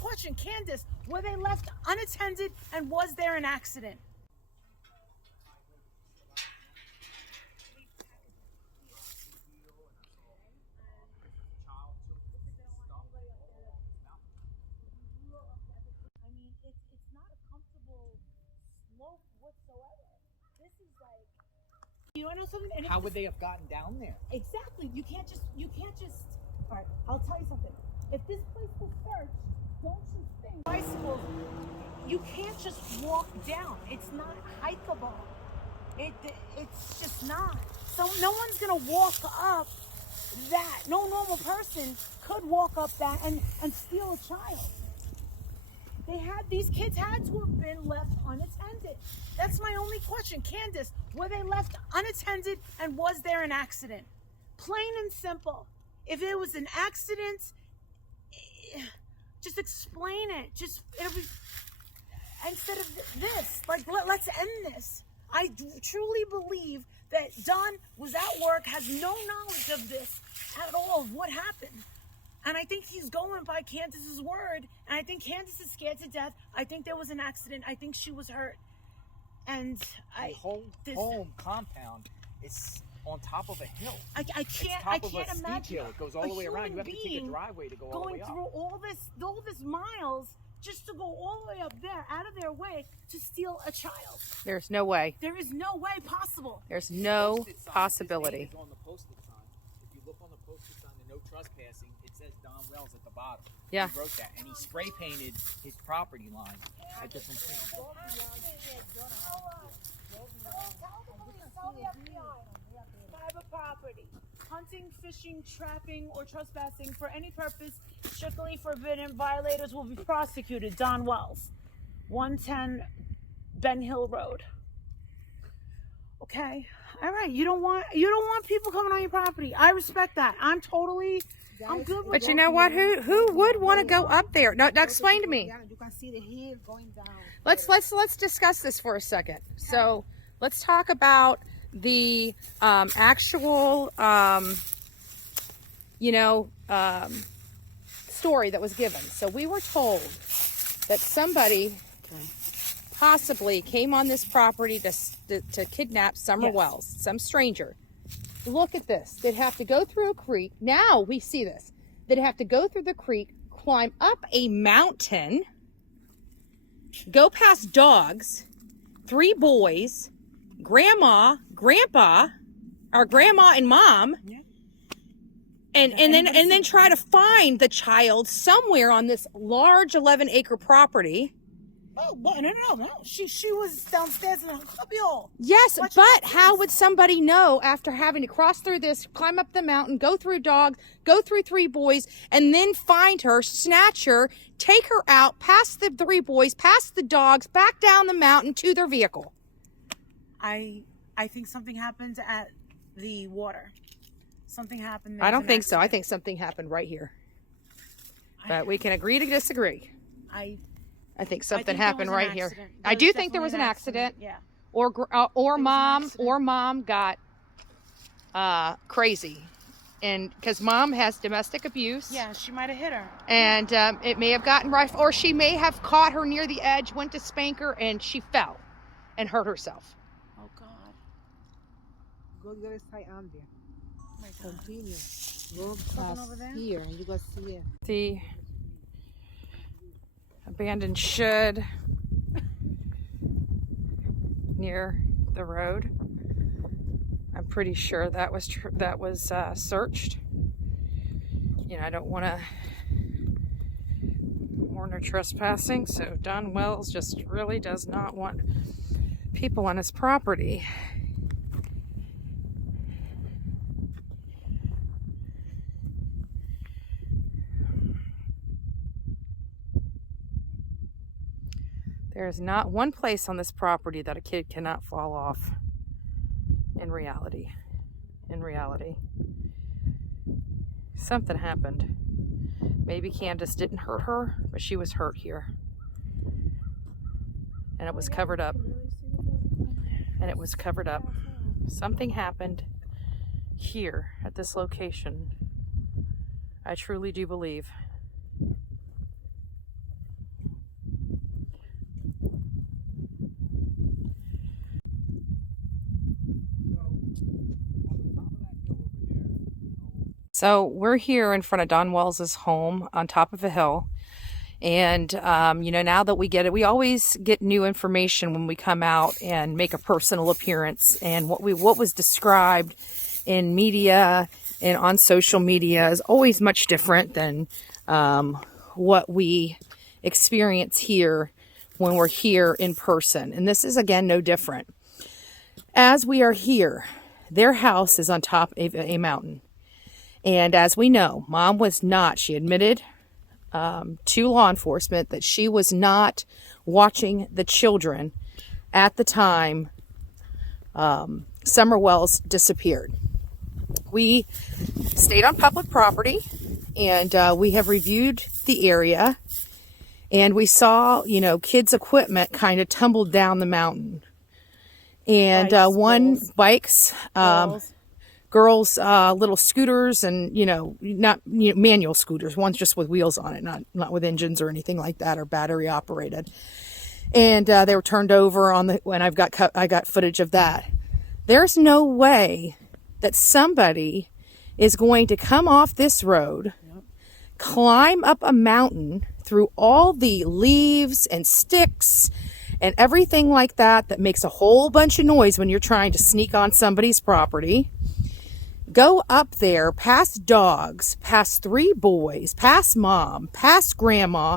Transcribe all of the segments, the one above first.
question, Candus, were they left unattended and was there an accident? I mean, it's not a comfortable slope whatsoever. This is like, you know something? And how would they have gotten down there? Exactly. You can't just, all right, I'll tell you something. If this place was searched, don't you think bicycles, you can't just walk down. It's not hikeable. It's just not. So no one's gonna walk up that. No normal person could walk up that and steal a child. These kids had to have been left unattended. That's my only question. Candus, were they left unattended and was there an accident? Plain and simple. If it was an accident, just explain it. Instead of this, like, let's end this. I truly believe that Don was at work, has no knowledge of this at all, of what happened. And I think he's going by Candus's word. And I think Candus is scared to death. I think there was an accident. I think she was hurt. And the whole home compound is on top of a hill. I can't imagine hill. It goes all the way around. You have to take a driveway to go all the way up. Going through all this miles just to go all the way up there, out of their way, to steal a child. There's no way. There is no way possible. There's no possibility. His name is on the posted sign. If you look on the posted sign, the no trespassing, it says Don Wells at the bottom. Yeah. He wrote that, and he spray painted his property line at different things. Private property. Hunting, fishing, trapping, or trespassing for any purpose strictly forbidden. Violators will be prosecuted. Don Wells, 110 Ben Hill Road. Okay, all right. You don't want people coming on your property. I respect that. I'm good with But you know what? Who would want to go up there? No, explain to me. You can see the hill going down. Let's discuss this for a second. So let's talk about the actual story that was given. So we were told that somebody possibly came on this property to kidnap Summer Wells, some stranger. Look at this. They'd have to go through a creek. Now we see this. They'd have to go through the creek, climb up a mountain, go past dogs, 3 boys, grandma, grandpa, or grandma and mom, and then try to find the child somewhere on this large 11-acre property. Oh, no. She was downstairs in her cubbyhole. Yes, but how would somebody know after having to cross through this, climb up the mountain, go through dogs, go through 3 boys, and then find her, snatch her, take her out, past the 3 boys, past the dogs, back down the mountain to their vehicle? I think something happened at the water. Something happened. I don't think so. I think something happened right here. But we can agree to disagree. I think something happened right here. I do think there was an accident. Yeah. Or mom got crazy, and because mom has domestic abuse. Yeah, she might have hit her. And it may have gotten right, or she may have caught her near the edge, went to spank her, and she fell and hurt herself. Oh God. Go to the other side on there. Oh my God. Continue. Go past here, and you go see it. The abandoned shed near the road. I'm pretty sure that was searched. You know, I don't want to warn her trespassing, so Don Wells just really does not want people on his property. There's not one place on this property that a kid cannot fall off. In reality. Something happened. Maybe Candus didn't hurt her, but she was hurt here. And it was covered up. Something happened here at this location. I truly do believe. So we're here in front of Don Wells's home on top of a hill. And, you know, now that we get it, we always get new information when we come out and make a personal appearance. And what was described in media and on social media is always much different than what we experience here when we're here in person. And this is, again, no different. As we are here, their house is on top of a mountain. And as we know, Mom was not, she admitted to law enforcement that she was not watching the children at the time Summer Wells disappeared. We stayed on public property, and we have reviewed the area, and we saw, you know, kids' equipment kind of tumbled down the mountain. And bikes, girls, little scooters, and, you know, not manual scooters, ones just with wheels on it, not with engines or anything like that, or battery operated. And they were turned over when I got footage of that. There's no way that somebody is going to come off this road, climb up a mountain through all the leaves and sticks and everything like that makes a whole bunch of noise when you're trying to sneak on somebody's property. Go up there, past dogs, past 3 boys, past Mom, past Grandma,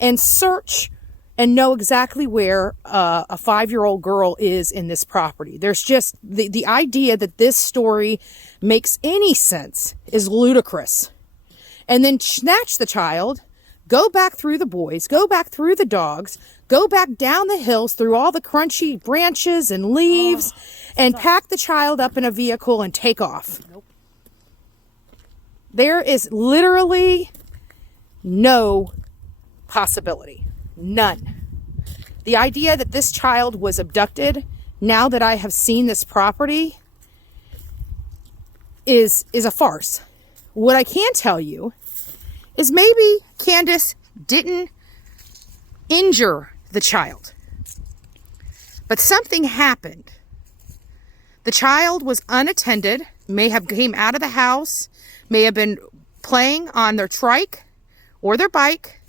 and search and know exactly where a 5-year-old girl is in this property. There's just the idea that this story makes any sense is ludicrous. And then snatch the child, go back through the boys, go back through the dogs, go back down the hills through all the crunchy branches and leaves, and pack the child up in a vehicle and take off. Nope. There is literally no possibility. None. The idea that this child was abducted, now that I have seen this property, is a farce. What I can tell you is maybe Candus didn't injure the child, but something happened. The child was unattended, may have came out of the house, may have been playing on their trike or their bike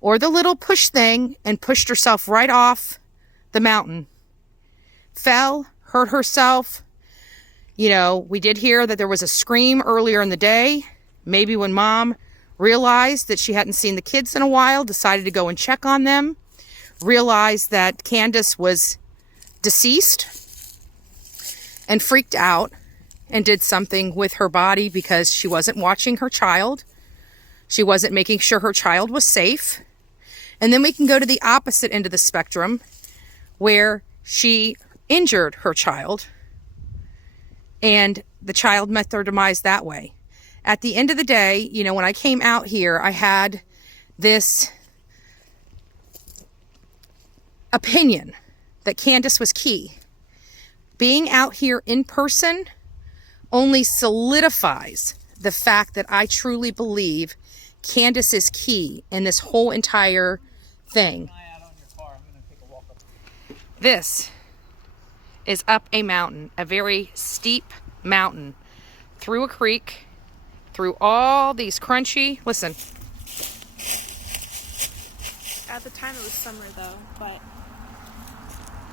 or the little push thing and pushed herself right off the mountain. Fell, hurt herself. You know, we did hear that there was a scream earlier in the day. Maybe when Mom realized that she hadn't seen the kids in a while, decided to go and check on them, realized that Candus was deceased, and freaked out and did something with her body because she wasn't watching her child. She wasn't making sure her child was safe. And then we can go to the opposite end of the spectrum where she injured her child and the child met their demise that way. At the end of the day, you know, when I came out here, I had this opinion that Candus was key. Being out here in person only solidifies the fact that I truly believe Candus is key in this whole entire thing. This is up a mountain, a very steep mountain, through a creek, through all these crunchy, listen. At the time it was summer though, but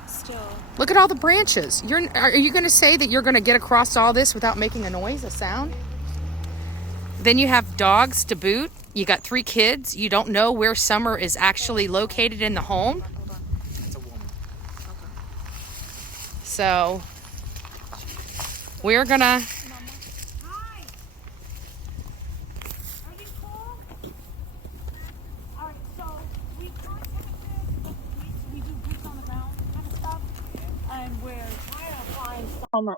still. Look at all the branches. Are you going to say that you're going to get across all this without making a noise, a sound? Then you have dogs to boot. You got 3 kids. You don't know where Summer is actually located in the home. Hold on. That's a woman. Okay. So we're going to... Hi. Are you cool? All right, so we contacted, we do boots on the ground kind of stuff, and we're trying to find Summer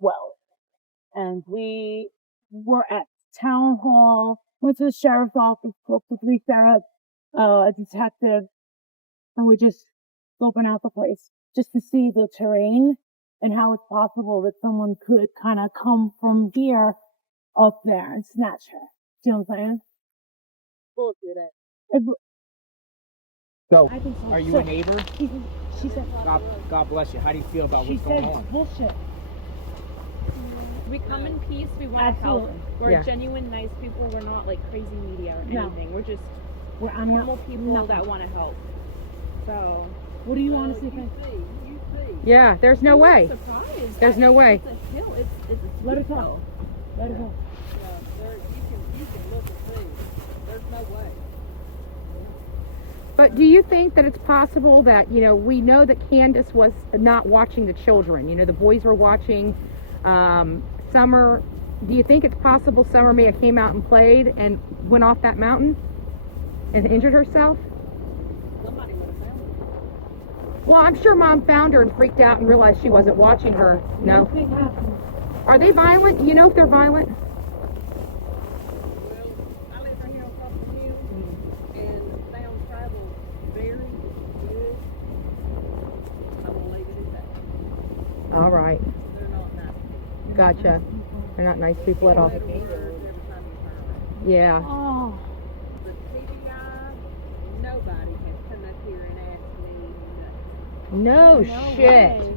Wells. And we were at town hall, went to the sheriff's office, spoke to 3 sheriffs, a detective, and we're just scoping out the place just to see the terrain and how it's possible that someone could kind of come from here up there and snatch her. See what I'm saying? Bullshit. So, I think so. are you So, a neighbor? She said, God bless you. How do you feel about she what's said going on? bullshit. We come in peace. We want to help. Absolutely. We're Yeah. genuine, nice people. We're not like crazy media or No. anything. We're just I'm normal people nothing. that want to help. So. What do you want to see? Yeah, there's no way. Surprised. There's no way. It's a hill. It's a Let her steep talk. hill. Let her go. You can look and see. There's no way. But do you think that it's possible that, you know, we know that Candus was not watching the children. You know, the boys were watching. Summer, do you think it's possible Summer may have came out and played and went off that mountain and injured herself? Somebody would have found it. Well, I'm sure Mom found her and freaked out and realized she wasn't watching her. No? Nothing happened. Are they violent? Do you know if they're violent? Well, I live right here across the hill, and sound travels very good. I'm gonna leave it at that. All right. They're not nice people. Gotcha. They're not nice people at all. Every time you turn around. Yeah. Oh. The TV guy, nobody has come up here and asked me No shit. nothing.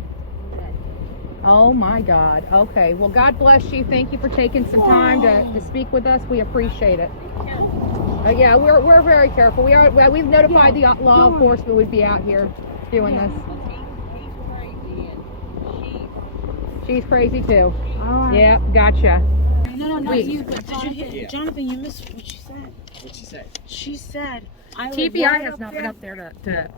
Oh my God. Okay. Well, God bless you. Thank you for taking some time to speak with us. We appreciate it. Yeah, we're very careful. We've notified the law enforcement would be out here doing this. He's crazy, and She's crazy too. All right. Yeah, gotcha. No, Wait. you. But did you hear, Yeah. Jonathan? You missed what she said. What'd she say? She said, "I TBI has not been up there to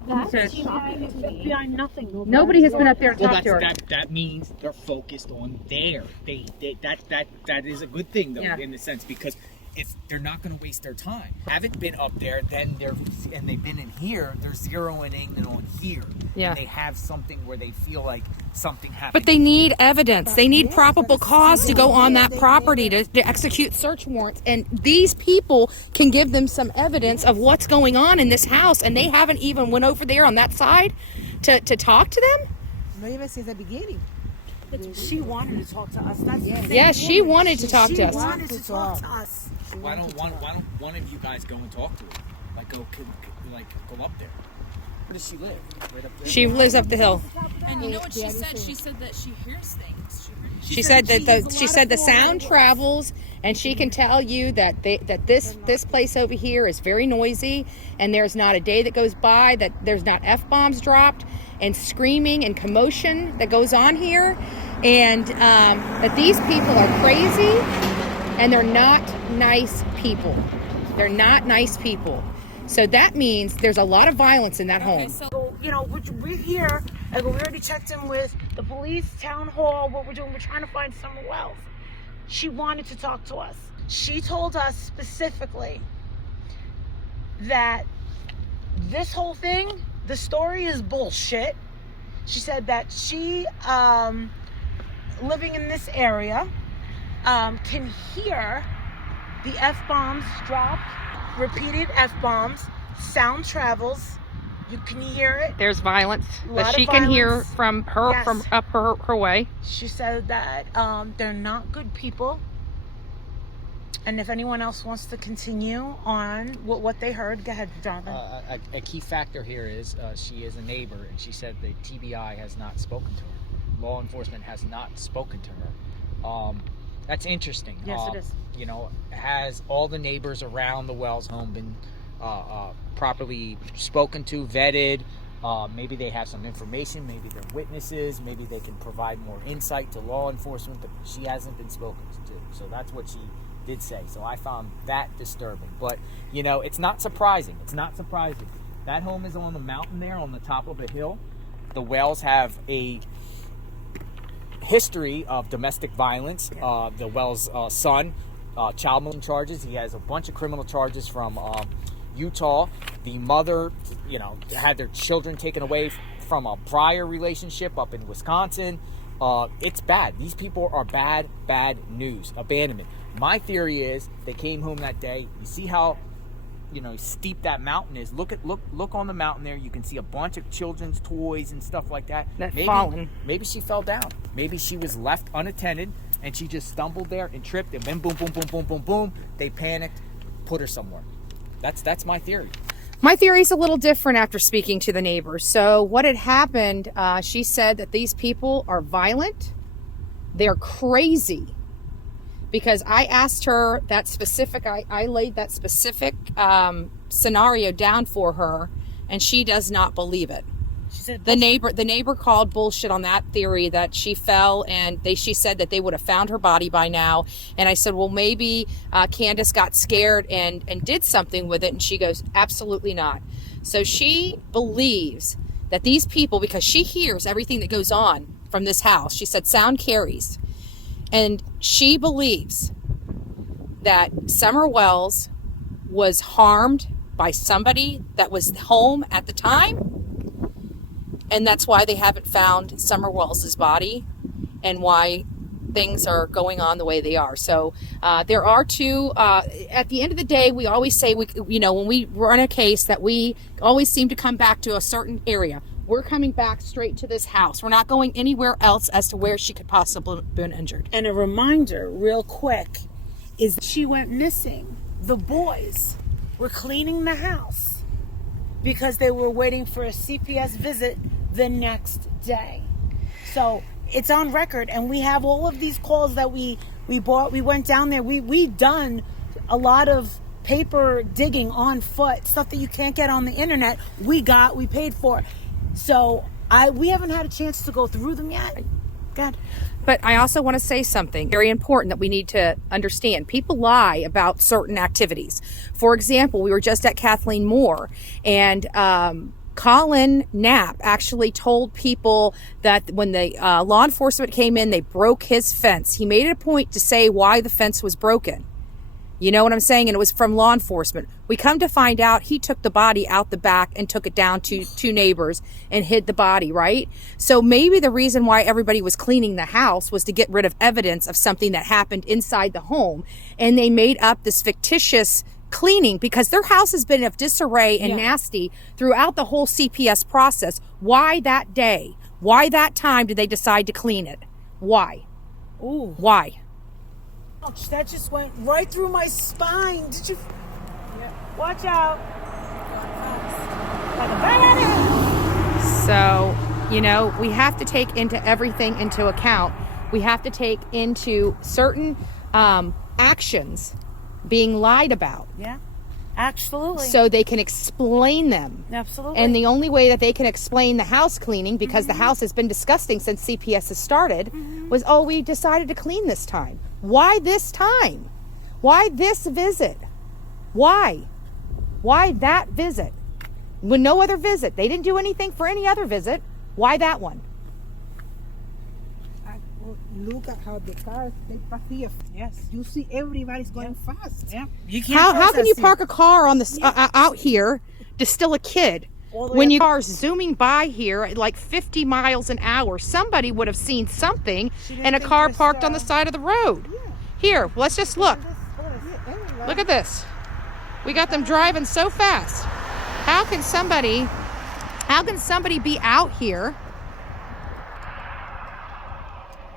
FBI, nothing. nobody has been up there to Well, talk to her. that means they're focused on there. That is a good thing though, Yeah. in a sense, because if they're not going to waste their time, haven't been up there, then they've been in here. They're zeroing in on here. Yeah. And they have something where they feel like something happened. But they need evidence. They need probable cause to go on that property to execute search warrants. And these people can give them some evidence of what's going on in this house. And they haven't even went over there on that side to talk to them? No, even since the beginning. She wanted to talk to us. That's the thing. Yes, she wanted to talk to She us. wanted to talk to us. Why don't one of you guys go and talk to her? Like go up there. Where does she live? Right up there. She lives up the hill. And you know what she said? She said that she hears things. She said that the sound travels, and she can tell you that this place over here is very noisy, and there's not a day that goes by that there's not F-bombs dropped and screaming and commotion that goes on here, and that these people are crazy and they're not nice people. They're not nice people. So that means there's a lot of violence in that home. So, you know, we're here, and we already checked in with the police, town hall, what we're doing. We're trying to find Summer Wells. She wanted to talk to us. She told us specifically that this whole thing, the story is bullshit. She said that she, living in this area, can hear the F-bombs dropped, repeated F-bombs, sound travels. You can hear it. There's violence Lot that of she can hear violence. from her Yes. from up her way. She said that they're not good people. And if anyone else wants to continue on what they heard, go ahead, Jonathan. A key factor here is she is a neighbor, and she said the TBI has not spoken to her. Law enforcement has not spoken to her. That's interesting. Yes, it is. You know, has all the neighbors around the Wells home been properly spoken to, vetted? Maybe they have some information, maybe they're witnesses, maybe they can provide more insight to law enforcement, but she hasn't been spoken to. So that's what she did say. So I found that disturbing. But, you know, it's not surprising. It's not surprising. That home is on the mountain there, on the top of a hill. The Wells have a history of domestic violence. The Wells' son, child molestation charges. He has a bunch of criminal charges from Utah. The mother, you know, had their children taken away from a prior relationship up in Wisconsin. It's bad. These people are bad news. Abandonment. My theory is they came home that day. You see how, you know, steep that mountain is. Look on the mountain there. You can see a bunch of children's toys and stuff like that. Maybe she fell down. Maybe she was left unattended and she just stumbled there and tripped, and then boom, boom, boom, boom, boom, boom. They panicked, put her somewhere. That's my theory. My theory is a little different after speaking to the neighbors. So what had happened, she said that these people are violent, they're crazy, because I asked her that specific, I laid that specific scenario down for her, and she does not believe it. She said The neighbor called bullshit on that theory that she fell, and she said that they would have found her body by now. And I said, well, maybe Candus got scared and did something with it. And she goes, absolutely not. So she believes that these people, because she hears everything that goes on from this house, she said sound carries, and she believes that Summer Wells was harmed by somebody that was home at the time. And that's why they haven't found Summer Wells' body, and why things are going on the way they are. So there are two, at the end of the day, we always say, when we run a case, that we always seem to come back to a certain area. We're coming back straight to this house. We're not going anywhere else as to where she could possibly have been injured. And a reminder, real quick, is she went missing. The boys were cleaning the house because they were waiting for a CPS visit the next day. So it's on record, and we have all of these calls that we bought. We went down there. We done a lot of paper digging on foot, stuff that you can't get on the internet. We paid for. So we haven't had a chance to go through them yet. God. But I also want to say something very important that we need to understand. People lie about certain activities. For example, we were just at Kathleen Moore, and Colin Knapp actually told people that when the law enforcement came in, they broke his fence. He made it a point to say why the fence was broken. You know what I'm saying? And it was from law enforcement. We come to find out he took the body out the back and took it down to two neighbors and hid the body, right? So maybe the reason why everybody was cleaning the house was to get rid of evidence of something that happened inside the home. And they made up this fictitious cleaning because their house has been of disarray and nasty throughout the whole CPS process. Why that day? Why that time did they decide to clean it? Why? Ooh. Why? Ouch, that just went right through my spine. Did you? Yeah. Watch out. So, we have to take everything into account. We have to take into certain actions being lied about. Yeah, absolutely. So they can explain them. Absolutely. And the only way that they can explain the house cleaning, because the house has been disgusting since CPS has started, was, we decided to clean this time. Why this time? Why this visit? Why? Why that visit? When no other visit. They didn't do anything for any other visit. Why that one? Look at how the cars, they pass here. Yes. You see everybody's going fast. Yeah. You can't. How can you park a car on the out here to steal a kid? When you cars zooming by here at like 50 miles an hour, somebody would have seen something, and a car parked on the side of the road. Yeah. Here, let's just look. Look at this. We got them driving so fast. How can somebody be out here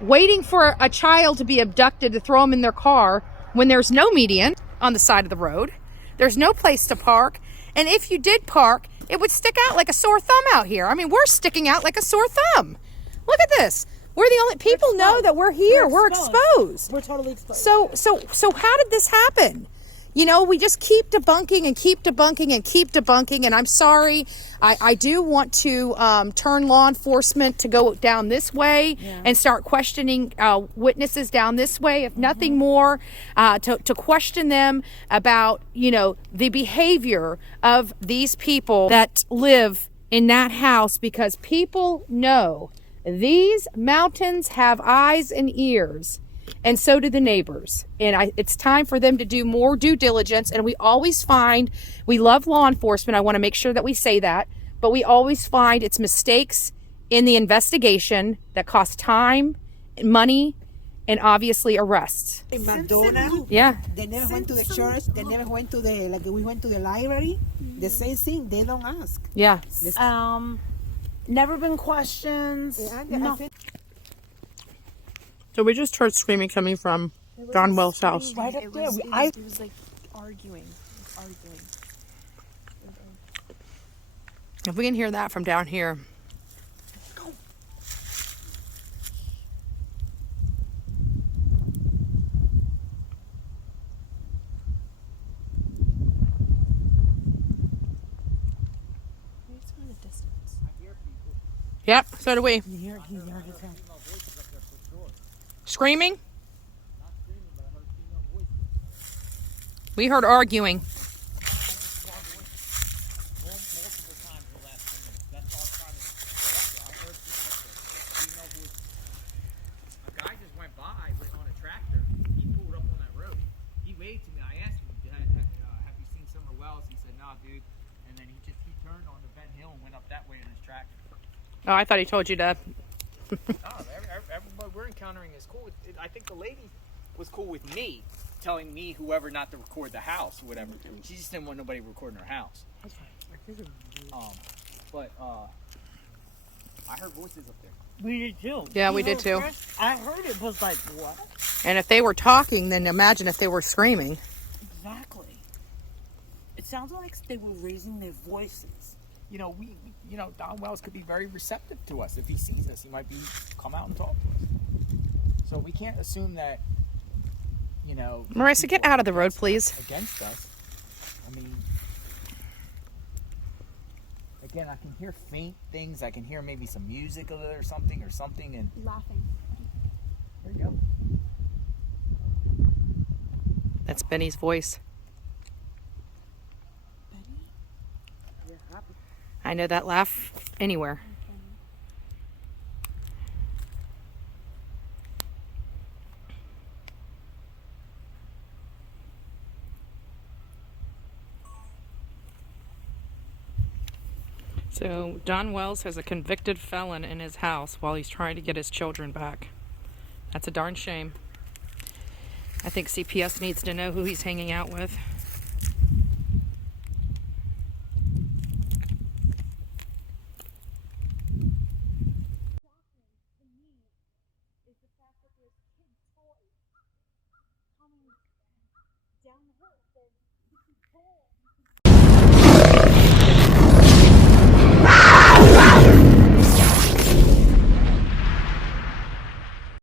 waiting for a child to be abducted to throw them in their car when there's no median on the side of the road? There's no place to park. And if you did park, it would stick out like a sore thumb out here. I mean, we're sticking out like a sore thumb. Look at this. We're the only people know that we're here. We're exposed. We're totally exposed. So how did this happen? We just keep debunking and keep debunking and keep debunking. And I'm sorry, I do want to turn law enforcement to go down this way and start questioning witnesses down this way, if nothing more, to question them about, the behavior of these people that live in that house, because people know these mountains have eyes and ears. And so do the neighbors. And it's time for them to do more due diligence. And we love law enforcement. I want to make sure that we say that. But we always find it's mistakes in the investigation that cost time, money, and obviously arrests. In McDonald's, Yeah. they never went to the church. They never went to we went to the library. The same thing. They don't ask. Yeah. Never been questions. No. So we just heard screaming coming from Don Wells' house. Right up there. It was like arguing. If we can hear that from down here. Yep, so do we. He heard his house. Screaming? We heard arguing. On a tractor. He pulled up on that road. He waved to me. I asked him, have you seen Summer Wells? He said, nah, dude. And then he turned on the Ben Hill and went up that way in his tractor. Oh, I thought he told you to. Everybody we're encountering is cool. I think the lady was cool with me, telling me whoever not to record the house or whatever. She just didn't want nobody recording her house. But I heard voices up there. We did too. Yeah, we did too. I heard it was like, what? And if they were talking, then imagine if they were screaming. Exactly. It sounds like they were raising their voices. Don Wells could be very receptive to us. If he sees us, he might come out and talk to us. So we can't assume that, Marissa, get out of the road, please. Against us. I mean, again, I can hear faint things. I can hear maybe some music or something, and Laughing. there you go. That's Benny's voice. I know that laugh anywhere. So Don Wells has a convicted felon in his house while he's trying to get his children back. That's a darn shame. I think CPS needs to know who he's hanging out with.